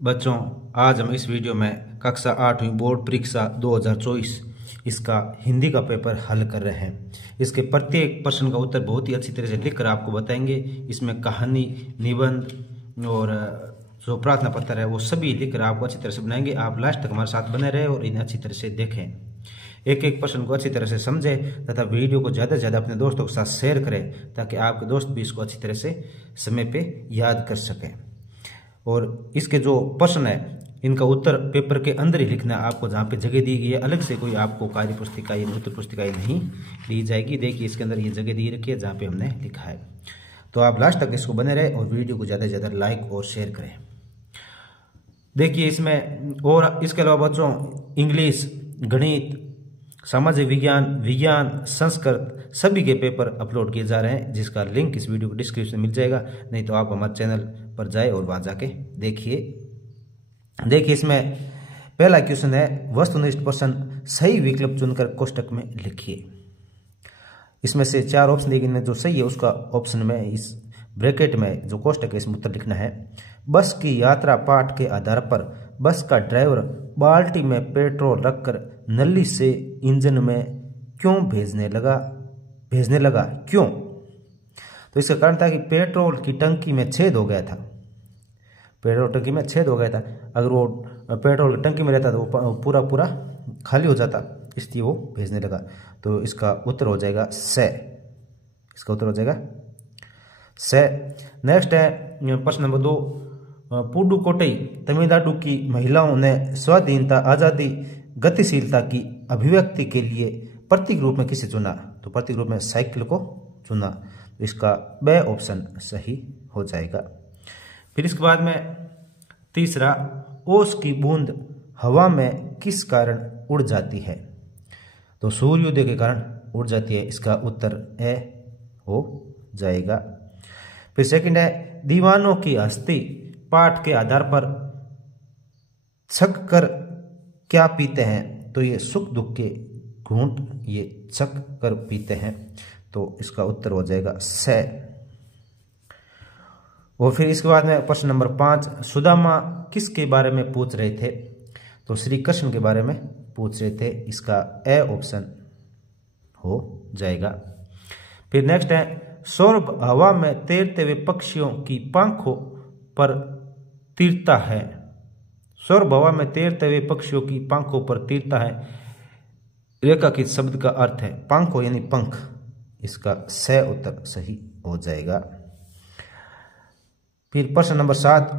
बच्चों, आज हम इस वीडियो में कक्षा 8वीं बोर्ड परीक्षा 2024 इसका हिंदी का पेपर हल कर रहे हैं। इसके प्रत्येक प्रश्न का उत्तर बहुत ही अच्छी तरह से लिखकर आपको बताएंगे। इसमें कहानी, निबंध और जो प्रार्थना पत्र है वो सभी लिखकर आपको अच्छी तरह से बनाएंगे। आप लास्ट तक हमारे साथ बने रहे और इन्हें अच्छी तरह से देखें, एक एक प्रश्न को अच्छी तरह से समझें तथा वीडियो को ज़्यादा से ज़्यादा अपने दोस्तों के साथ शेयर करें ताकि आपके दोस्त भी इसको अच्छी तरह से समय पे याद कर सकें। और इसके जो प्रश्न है इनका उत्तर पेपर के अंदर ही लिखना है आपको, जहाँ पे जगह दी गई है। अलग से कोई आपको कार्य पुस्तिका या उत्तर पुस्तिका नहीं दी जाएगी। देखिए इसके अंदर ये जगह दी रखी है जहाँ पे हमने लिखा है। तो आप लास्ट तक इसको बने रहे और वीडियो को ज़्यादा से ज़्यादा लाइक और शेयर करें। देखिए इसमें और इसके अलावा बच्चों इंग्लिश, गणित, सामाजिक विज्ञान, विज्ञान, संस्कृत सभी के पेपर अपलोड किए जा रहे हैं, जिसका लिंक इस वीडियो को डिस्क्रिप्शन में मिल जाएगा। नहीं तो आप हमारे चैनल पर जाए और वहां जाके देखिए इसमें पहला क्वेश्चन है, वस्तुनिष्ठ प्रश्न सही विकल्प चुनकर कोष्टक में लिखिए। इसमें से 4 ऑप्शन दिए, इनमें जो सही है उसका ऑप्शन में इस ब्रैकेट में जो कोष्टक है इसमें उत्तर लिखना है। बस की यात्रा पाठ के आधार पर बस का ड्राइवर बाल्टी में पेट्रोल रखकर नली से इंजन में क्यों भेजने लगा क्यों? तो इसका कारण था कि पेट्रोल की टंकी में छेद हो गया था। पेट्रोल टंकी में छेद हो गया था। अगर वो पेट्रोल टंकी में रहता तो वो पूरा खाली हो जाता, इसलिए वो भेजने लगा। तो इसका उत्तर हो जाएगा से। इसका उत्तर हो जाएगा से। नेक्स्ट है प्रश्न नंबर 2, पुडुकोट्टई तमिलनाडु की महिलाओं ने स्वाधीनता, आज़ादी, गतिशीलता की अभिव्यक्ति के लिए प्रतीक रूप में किसे चुना? तो प्रतीक रूप में साइकिल को चुना। इसका बे ऑप्शन सही हो जाएगा। फिर इसके बाद में तीसरा, ओस की बूंद हवा में किस कारण उड़ जाती है? तो सूर्योदय के कारण उड़ जाती है। इसका उत्तर ए हो जाएगा। फिर सेकंड है, दीवानों की हस्ती पाठ के आधार पर छक कर क्या पीते हैं? तो ये सुख दुख के घूंट ये छक कर पीते हैं। तो इसका उत्तर हो जाएगा से। और फिर इसके बाद में प्रश्न नंबर 5, सुदामा किसके बारे में पूछ रहे थे? तो श्री कृष्ण के बारे में पूछ रहे थे। इसका ए ऑप्शन हो जाएगा। फिर नेक्स्ट है, सौरभ हवा में तैरते हुए पक्षियों की पंखों पर तीरता है। सौरभ हवा में तैरते हुए पक्षियों की पंखों पर तीरता है। रेखांकित शब्द का अर्थ है पंखों यानी पंख। इसका से उत्तर सही हो जाएगा। फिर प्रश्न नंबर 7,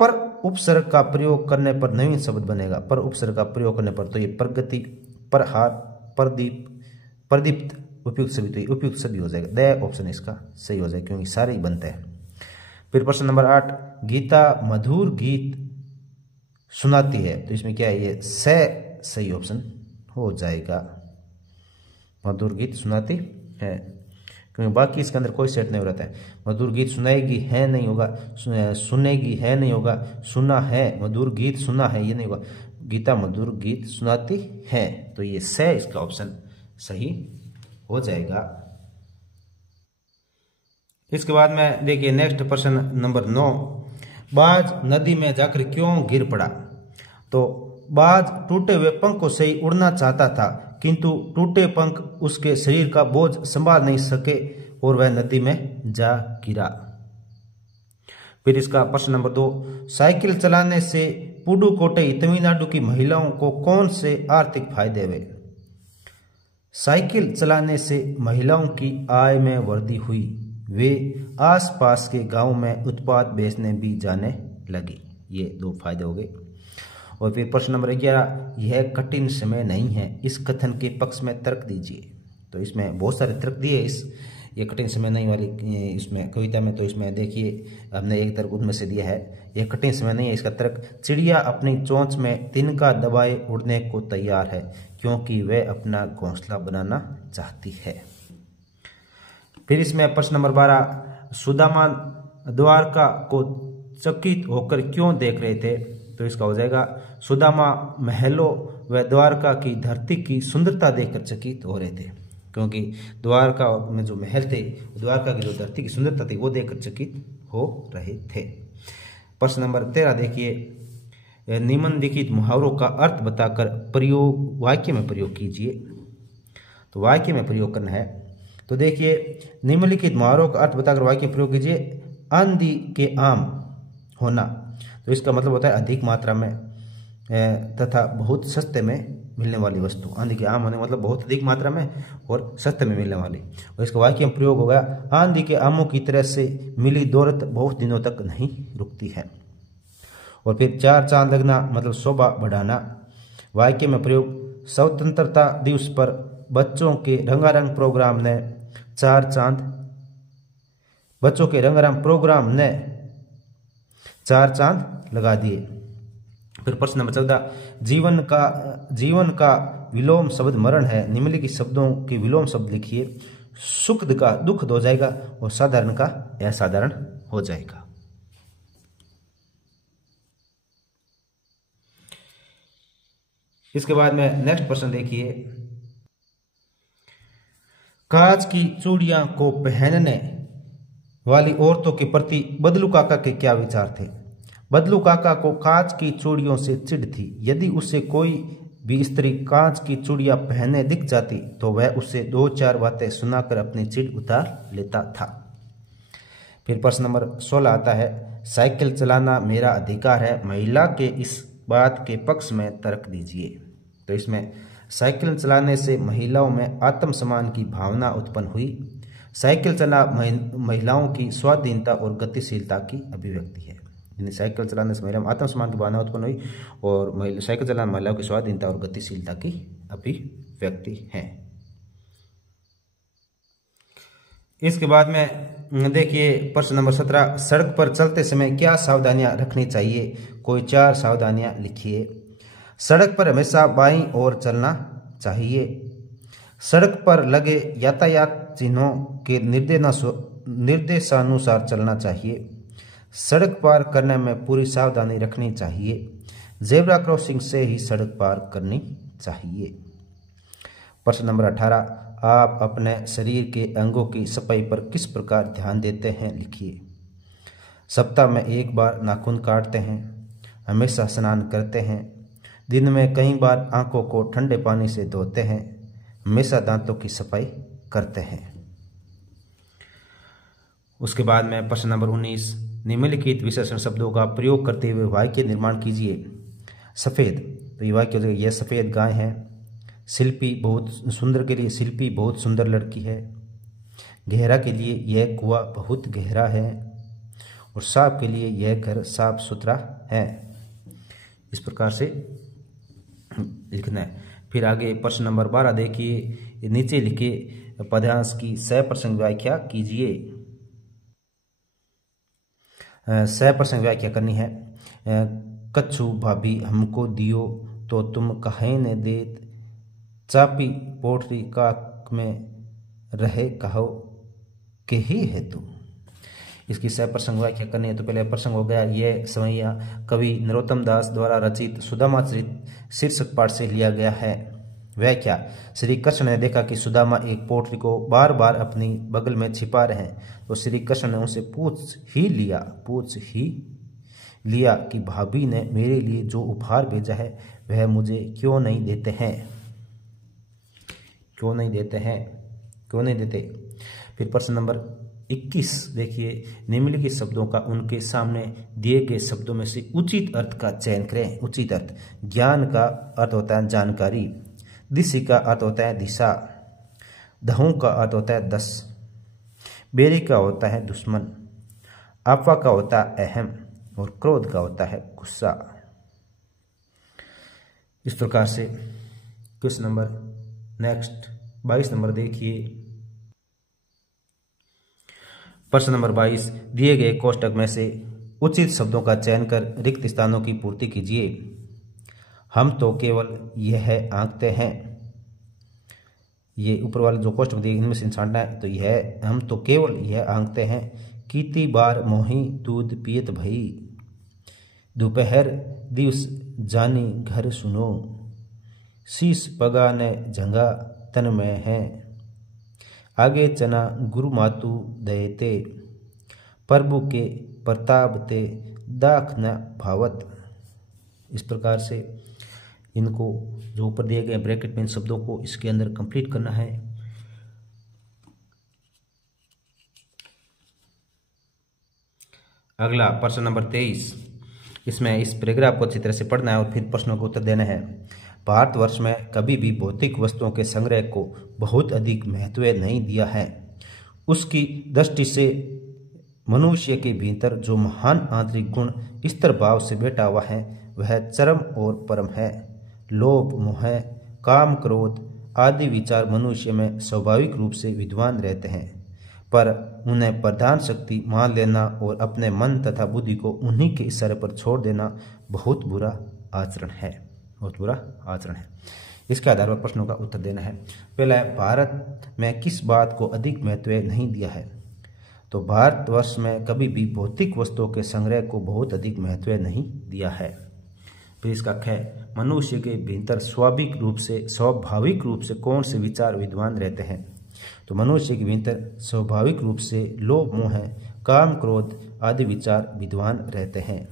पर उपसर्ग का प्रयोग करने पर नवीन शब्द बनेगा। पर उपसर्ग का प्रयोग करने पर तो ये प्रगति, प्रहार, प्रदीप, प्रदीप्त, उपयुक्त सभी, तो ये उपयुक्त सभी हो जाएगा। दे ऑप्शन इसका सही हो जाएगा क्योंकि सारे ही बनते हैं। फिर प्रश्न नंबर 8, गीता मधुर गीत सुनाती है। तो इसमें क्या है? ये से सही ऑप्शन हो जाएगा। मधुर गीत सुनाती है क्योंकि बाकी इसके अंदर कोई सेट नहीं हो रहा है। मधुर गीत सुनाएगी है नहीं होगा, सुनेगी है नहीं होगा, सुना है, मधुर गीत सुना है ये नहीं होगा। गीता मधुर गीत सुनाती है, तो ये से इसका ऑप्शन सही हो जाएगा। इसके बाद में देखिए नेक्स्ट प्रश्न नंबर 9, बाज नदी में जाकर क्यों गिर पड़ा? तो बाज टूटे हुए पंख से ही उड़ना चाहता था, किंतु टूटे पंख उसके शरीर का बोझ संभाल नहीं सके और वह नदी में जा गिरा। फिर इसका प्रश्न नंबर 2, साइकिल चलाने से पुडुकोट्टई तमिलनाडु की महिलाओं को कौन से आर्थिक फायदे हुए? साइकिल चलाने से महिलाओं की आय में वृद्धि हुई। वे आसपास के गांव में उत्पाद बेचने भी जाने लगी। ये 2 फायदे हो गए। और फिर प्रश्न नंबर 11, यह कठिन समय नहीं है, इस कथन के पक्ष में तर्क दीजिए। तो इसमें बहुत सारे तर्क दिए ये कठिन समय नहीं वाली इसमें कविता में। तो इसमें देखिए हमने एक तर्क उनमें से दिया है, यह कठिन समय नहीं है। इसका तर्क, चिड़िया अपनी चोंच में तिनका दबाए उड़ने को तैयार है क्योंकि वह अपना घोंसला बनाना चाहती है। फिर इसमें प्रश्न नंबर 12, सुदामा द्वारका को चकित होकर क्यों देख रहे थे? तो इसका हो जाएगा, सुदामा महलों व द्वारका की धरती की सुंदरता देखकर चकित हो रहे थे क्योंकि द्वारका में जो महल थे, द्वारका की जो धरती की सुंदरता थी वो देखकर चकित हो रहे थे। प्रश्न नंबर 13 देखिए, निम्नलिखित मुहावरों का अर्थ बताकर प्रयोग वाक्य में प्रयोग कीजिए। तो वाक्य में प्रयोग करना है। तो देखिए, निम्नलिखित मुहावरों का अर्थ बताकर वाक्य में प्रयोग कीजिए। आंधी के आम होना, तो इसका मतलब होता है अधिक मात्रा में तथा बहुत सस्ते में मिलने वाली वस्तु। आंधी के आम होने मतलब बहुत अधिक मात्रा में और सस्ते में मिलने वाली। और इसका वाक्य में प्रयोग हो गया, आंधी के आमों की तरह से मिली दौलत बहुत दिनों तक नहीं रुकती है। और फिर चार चांद लगना मतलब शोभा बढ़ाना। वाक्य में प्रयोग, स्वतंत्रता दिवस पर बच्चों के रंगारंग प्रोग्राम ने चार चांद लगा दिए। फिर प्रश्न नंबर 14, जीवन का विलोम शब्द मरण है। निम्नलिखित शब्दों के विलोम शब्द लिखिए। सुख का दुख हो जाएगा और साधारण का असाधारण हो जाएगा। इसके बाद में नेक्स्ट प्रश्न देखिए, कांच की चूड़ियां को पहनने वाली औरतों के प्रति बदलू काका के क्या विचार थे। बदलू काका को कांच की चूड़ियों से चिढ़ थी। यदि उसे कोई भी स्त्री कांच की चूड़ियां पहने दिख जाती तो वह उसे 2-4 बातें सुनाकर अपनी चिढ़ उतार लेता था। फिर प्रश्न नंबर 16 आता है, साइकिल चलाना मेरा अधिकार है। महिला के इस बात के पक्ष में तर्क दीजिए। तो इसमें साइकिल चलाने से महिलाओं में आत्मसम्मान की भावना उत्पन्न हुई। साइकिल चलाना महिलाओं की स्वाधीनता और गतिशीलता की अभिव्यक्ति है। साइकिल चलाने से महिलाओं में आत्मसम्मान की भावना उत्पन्न हुई और साइकिल चलाना महिलाओं की स्वाधीनता और गतिशीलता की अभिव्यक्ति है। इसके बाद में देखिए प्रश्न नंबर 17, सड़क पर चलते समय क्या सावधानियां रखनी चाहिए। कोई 4 सावधानियां लिखिए। सड़क पर हमेशा बाईं ओर चलना चाहिए। सड़क पर लगे यातायात चिन्हों के निर्देशानुसार चलना चाहिए। सड़क पार करने में पूरी सावधानी रखनी चाहिए। जेब्रा क्रॉसिंग से ही सड़क पार करनी चाहिए। प्रश्न नंबर 18, आप अपने शरीर के अंगों की सफाई पर किस प्रकार ध्यान देते हैं, लिखिए। सप्ताह में 1 बार नाखून काटते हैं, हमेशा स्नान करते हैं, दिन में कई बार आंखों को ठंडे पानी से धोते हैं, हमेशा दांतों की सफाई करते हैं। उसके बाद में प्रश्न नंबर 19, निम्नलिखित विशेषण शब्दों का प्रयोग करते हुए वाक्य निर्माण कीजिए। सफ़ेद, तो ये वाक्य हो जाएगा, यह सफ़ेद गाय है। शिल्पी बहुत सुंदर के लिए शिल्पी बहुत सुंदर लड़की है। गहरा के लिए यह कुआं बहुत गहरा है। और साफ के लिए यह घर साफ सुथरा है। इस प्रकार से लिखना है। फिर आगे प्रश्न नंबर 12 देखिए, नीचे लिखे पद्यांश की सप्रसंग व्याख्या कीजिए। सप्रसंग व्याख्या करनी है। कछु भाभी हमको दियो तो तुम कहे न देत, चापी पोटरी काक में रहे कहो के ही है तू। इसकी सप्रसंग व्याख्या करनी है। तो पहले प्रसंग हो गया, यह सवैया कवि नरोत्तम दास द्वारा रचित सुदामा चरित शीर्षक पाठ से लिया गया है। व्याख्या, श्री कृष्ण ने देखा कि सुदामा एक पोटली को बार बार अपनी बगल में छिपा रहे हैं, तो श्री कृष्ण ने उनसे पूछ ही लिया कि भाभी ने मेरे लिए जो उपहार भेजा है वह मुझे क्यों नहीं देते। फिर प्रश्न नंबर 21 देखिए, निम्नलिखित शब्दों का उनके सामने दिए गए शब्दों में से उचित अर्थ का चयन करें। उचित अर्थ, ज्ञान का अर्थ होता है जानकारी, दिशि का अर्थ होता है दिशा, दहू का अर्थ होता है 10, बेरी का होता है दुश्मन, अफवाह का होता है अहम और क्रोध का होता है गुस्सा। इस प्रकार से क्वेश्चन नंबर नेक्स्ट 22 नंबर देखिए। प्रश्न नंबर 22, दिए गए कोष्टक में से उचित शब्दों का चयन कर रिक्त स्थानों की पूर्ति कीजिए। हम तो केवल यह आंकते हैं, ये ऊपर वाले जो कोष्टक दिए इनमें से छांटना है। तो यह हम तो केवल यह आंकते हैं, कीती बार मोही दूध पियत भई, दोपहर दिवस जानी घर सुनो, शीश पगा ने जंगा तन में है, आगे चना गुरु मातु दयते, प्रभु के प्रताप ते दाख न भावत। इस प्रकार से इनको जो ऊपर दिए गए ब्रैकेट में इन शब्दों को इसके अंदर कंप्लीट करना है। अगला प्रश्न नंबर 23, इसमें इस पैराग्राफ को अच्छी तरह से पढ़ना है और फिर प्रश्नों को उत्तर देना है। भारतवर्ष में कभी भी भौतिक वस्तुओं के संग्रह को बहुत अधिक महत्व नहीं दिया है। उसकी दृष्टि से मनुष्य के भीतर जो महान आंतरिक गुण स्थिर भाव से बैठा हुआ है वह चरम और परम है। लोभ, मोह, काम, क्रोध आदि विचार मनुष्य में स्वाभाविक रूप से विद्वान रहते हैं, पर उन्हें प्रधान शक्ति मान लेना और अपने मन तथा बुद्धि को उन्हीं के इशारे पर छोड़ देना बहुत बुरा आचरण है। बहुत बुरा आचरण है। इसके आधार पर प्रश्नों का उत्तर देना है। पहला है, भारत में किस बात को अधिक महत्व नहीं दिया है? तो भारतवर्ष में कभी भी भौतिक वस्तुओं के संग्रह को बहुत अधिक महत्व नहीं दिया है। फिर इसका ख, मनुष्य के भीतर स्वाभाविक रूप से कौन से विचार विद्वान रहते हैं? तो मनुष्य के भीतर स्वाभाविक रूप से लोभ, मोह, काम, क्रोध आदि विचार विद्वान रहते हैं।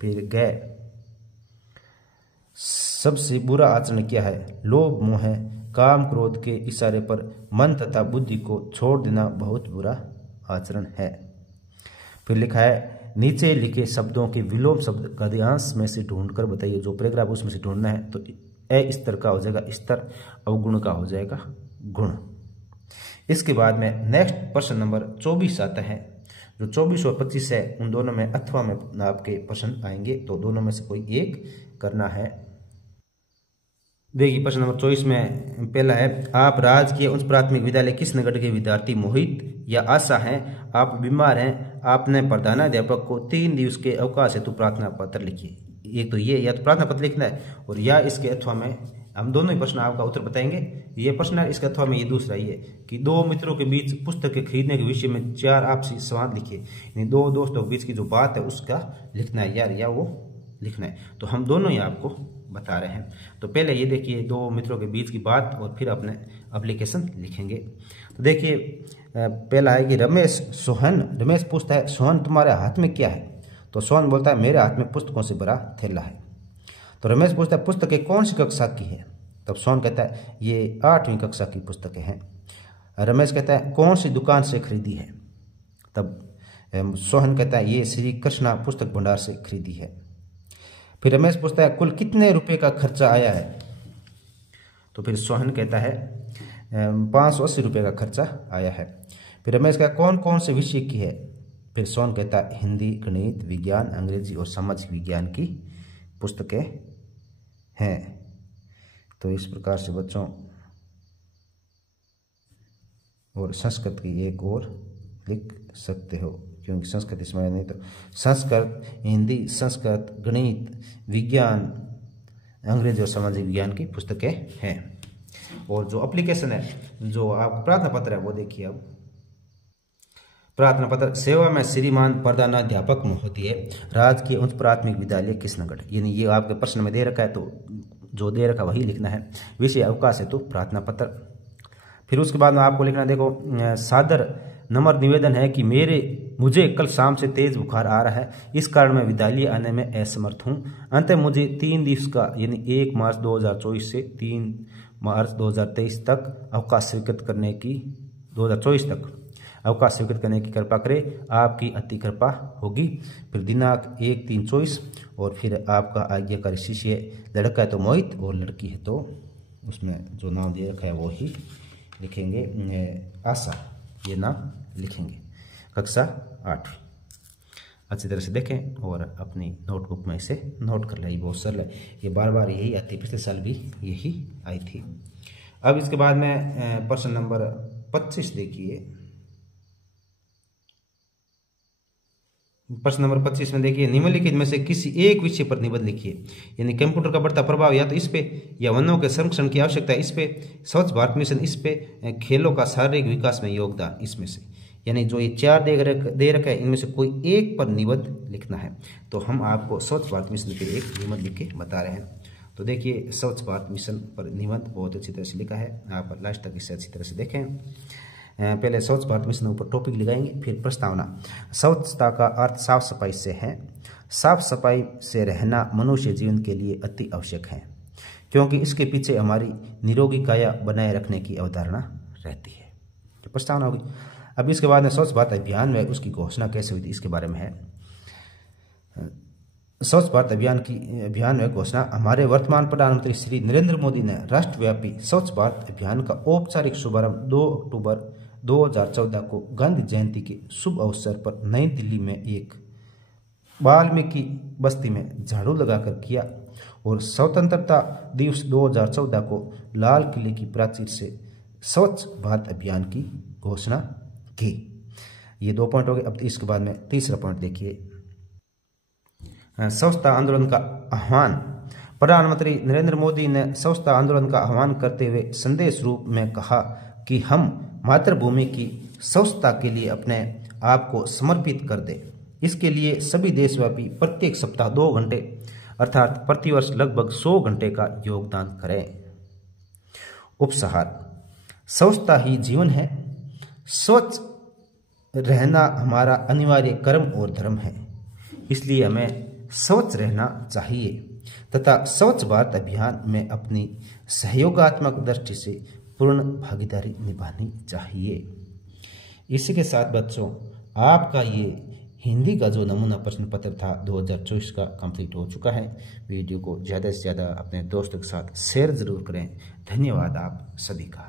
फिर ग, सबसे बुरा आचरण क्या है? लोभ, मोह, काम, क्रोध के इशारे पर मन तथा बुद्धि को छोड़ देना बहुत बुरा आचरण है। फिर लिखा है, नीचे लिखे शब्दों के विलोम शब्द गद्यांश में से ढूंढकर बताइए। जो पैराग्राफ उसमें से ढूंढना है। तो ए स्तर का हो जाएगा स्तर, अवगुण का हो जाएगा गुण। इसके बाद में नेक्स्ट प्रश्न नंबर 24 आता है। जो 24 और 25 है उन दोनों में अथवा में आपके प्रश्न आएंगे, तो दोनों में से कोई एक करना है। देखिए प्रश्न नंबर 24 में पहला है, आप राजकीय उच्च प्राथमिक विद्यालय कृष्णगढ़ के विद्यार्थी मोहित या आशा हैं। आप बीमार हैं। आपने प्रधानाध्यापक को 3 दिवस के अवकाश हेतु प्रार्थना पत्र लिखिए। एक तो ये या तो प्रार्थना पत्र लिखना है और या इसके अथवा में हम दोनों ही प्रश्न आपका उत्तर बताएंगे। ये प्रश्न है, इसके अथवा में ये दूसरा ये कि 2 मित्रों के बीच पुस्तक खरीदने के विषय में 4 आपसी संवाद लिखिए। यानी 2 दोस्तों के बीच की जो बात है उसका लिखना है यार, या वो लिखना है। तो हम दोनों ही आपको बता रहे हैं। तो पहले ये देखिए 2 मित्रों के बीच की बात और फिर अपने एप्लीकेशन लिखेंगे। तो देखिए पहला है कि रमेश पूछता है, सोहन तुम्हारे हाथ में क्या है? तो सोहन बोलता है, मेरे हाथ में पुस्तकों से भरा थैला है। तो रमेश पूछता है, पुस्तकें कौन सी कक्षा की है? तब सोहन कहता है, ये 8वीं कक्षा की पुस्तकें हैं। रमेश कहता है, कौन सी दुकान से खरीदी है? तब सोहन कहता है, ये श्री कृष्णा पुस्तक भंडार से खरीदी है। फिर रमेश पूछता है, कुल कितने रुपए का खर्चा आया है? तो फिर सोहन कहता है 580 रुपये का खर्चा आया है। फिर रमेश कहता है, कौन कौन से विषय की है? फिर सोहन कहता है, हिंदी, गणित, विज्ञान, अंग्रेजी और सामाजिक विज्ञान की पुस्तकें हैं। तो इस प्रकार से बच्चों, और संस्कृत की एक और लिख सकते हो, क्योंकि संस्कृत इसमें नहीं। तो संस्कृत, हिंदी, संस्कृत, गणित, विज्ञान, अंग्रेजी और सामाजिक विज्ञान की पुस्तकें हैं। और जो एप्लीकेशन है, जो आप प्रार्थना पत्र है वो देखिए। अब प्रार्थना पत्र, सेवा में श्रीमान प्रधानाध्यापक महोदय, राजकीय उच्च प्राथमिक विद्यालय कृष्णगढ़। यानी ये आपके प्रश्न में दे रखा है, तो जो दे रखा वही लिखना है। विषय अवकाश है तो प्रार्थना पत्र। फिर उसके बाद में आपको लिखना, देखो सादर नम्र निवेदन है कि मुझे कल शाम से तेज बुखार आ रहा है, इस कारण मैं विद्यालय आने में असमर्थ हूँ। अंत मुझे 3 दिवस का यानी 1 मार्च 2024 से 3 मार्च 2023 तक अवकाश स्वीकृत करने की 2024 तक अवकाश स्वीकृत करने की कृपा करें, आपकी अति कृपा होगी। फिर दिनांक 1/3/24 और फिर आपका आज्ञाकारी शिष्य, लड़का है तो मोहित और लड़की है तो उसमें जो नाम दे रखा है वो ही लिखेंगे, आशा, ये नाम लिखेंगे। कक्षा 8 अच्छी तरह से देखें और अपनी नोटबुक में इसे नोट कर लें। बहुत सरल है, ये बार बार यही आती है, पिछले साल भी यही आई थी। अब इसके बाद में प्रश्न नंबर 25 देखिए। प्रश्न नंबर 25 में देखिए, निम्नलिखित में से किसी एक विषय पर निबंध लिखिए। यानी कंप्यूटर का बढ़ता प्रभाव या तो इस पे, या वनों के संरक्षण की आवश्यकता इस पे, स्वच्छ भारत मिशन इस पे, खेलों का शारीरिक विकास में योगदान इसमें से। यानी जो ये 4 दे रखा है इनमें से कोई एक पर निबंध लिखना है। तो हम आपको स्वच्छ भारत मिशन के एक निबंध लिख के बता रहे हैं। तो देखिए स्वच्छ भारत मिशन पर निबंध बहुत अच्छी तरह से लिखा है, आप लास्ट तक इसे अच्छी तरह से देखें। पहले स्वच्छ भारत मिशन ऊपर टॉपिक लगाएंगे, फिर प्रस्तावना। स्वच्छता का अर्थ साफ सफाई से है। साफ सफाई से रहना मनुष्य जीवन के लिए अति आवश्यक है, क्योंकि इसके पीछे हमारी निरोगी काया बनाए रखने की अवधारणा रहती है। तो प्रस्तावना होगी। अब इसके बाद में स्वच्छ भारत अभियान में उसकी घोषणा कैसे हुई थी इसके बारे में है। स्वच्छ भारत अभियान में घोषणा हमारे वर्तमान प्रधानमंत्री श्री नरेंद्र मोदी ने राष्ट्रव्यापी स्वच्छ भारत अभियान का औपचारिक शुभारंभ 2 अक्टूबर 2014 को गांधी जयंती के शुभ अवसर पर नई दिल्ली में एक वाल्मीकि बस्ती में झाड़ू लगाकर किया और स्वतंत्रता दिवस 2014 को लाल किले की प्राचीर से स्वच्छ भारत अभियान की घोषणा की। ये 2 पॉइंट हो गए। अब इसके बाद में तीसरा पॉइंट देखिए, स्वच्छता आंदोलन का आह्वान। प्रधानमंत्री नरेंद्र मोदी ने स्वच्छता आंदोलन का आह्वान करते हुए संदेश रूप में कहा कि हम मातृभूमि की स्वच्छता के लिए अपने आप को समर्पित कर दें। इसके लिए सभी देशव्यापी प्रत्येक सप्ताह 2 घंटे अर्थात प्रतिवर्ष लगभग 100 घंटे का योगदान करें। उपसंहार, स्वच्छता ही जीवन है। स्वच्छ रहना हमारा अनिवार्य कर्म और धर्म है, इसलिए हमें स्वच्छ रहना चाहिए तथा स्वच्छ भारत अभियान में अपनी सहयोगात्मक दृष्टि से पूर्ण भागीदारी निभानी चाहिए। इसी के साथ बच्चों आपका ये हिंदी का जो नमूना प्रश्न पत्र था 2024 का कंप्लीट हो चुका है। वीडियो को ज़्यादा से ज़्यादा अपने दोस्तों के साथ शेयर ज़रूर करें। धन्यवाद आप सभी का।